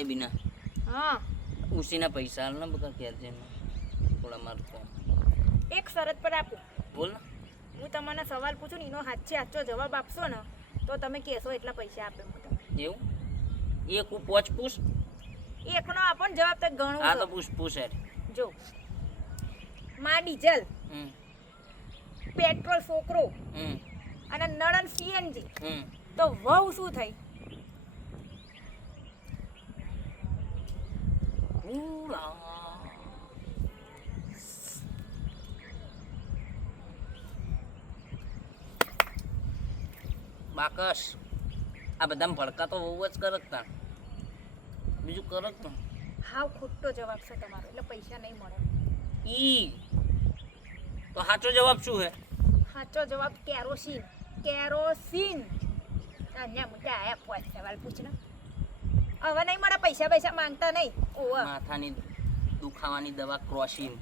એ બિના હા ઉસીના પૈસા હાલ ને બધા ક્યાં છે થોડા મારતો એક શરત પર આપું બોલ ને હું તમને સવાલ પૂછું ને એનો સાચો જવાબ આપશો ને તો તમે કહેશો એટલા પૈસા આપે હું તમને એવું એક હું પોચ પૂછ એકનો આપો ને જવાબ તો ઘણું આ છે. તો પૂછ યાર જો માં ડીઝલ હમ પેટ્રોલ છોકરો હમ અને નળન સીએનજી હમ તો વહુ શું થઈ? ઉરા. બાકસ આ બધા ભડકા તો બહુ જ કરકતા બીજું કરક ને હાવ ખોટો જવાબ છે તમારો એટલે પૈસા નહીં મળે. ઈ તો સાચો જવાબ શું હે? સાચો જવાબ કેરોસીન. કેરોસીન અહીંયા મોટા આયા પાંચ સવાલ પૂછને હવે નહીં મળે પૈસા માંગતા નહીં. ઓવા માથાની દુખાવાની દવા ક્રોસિન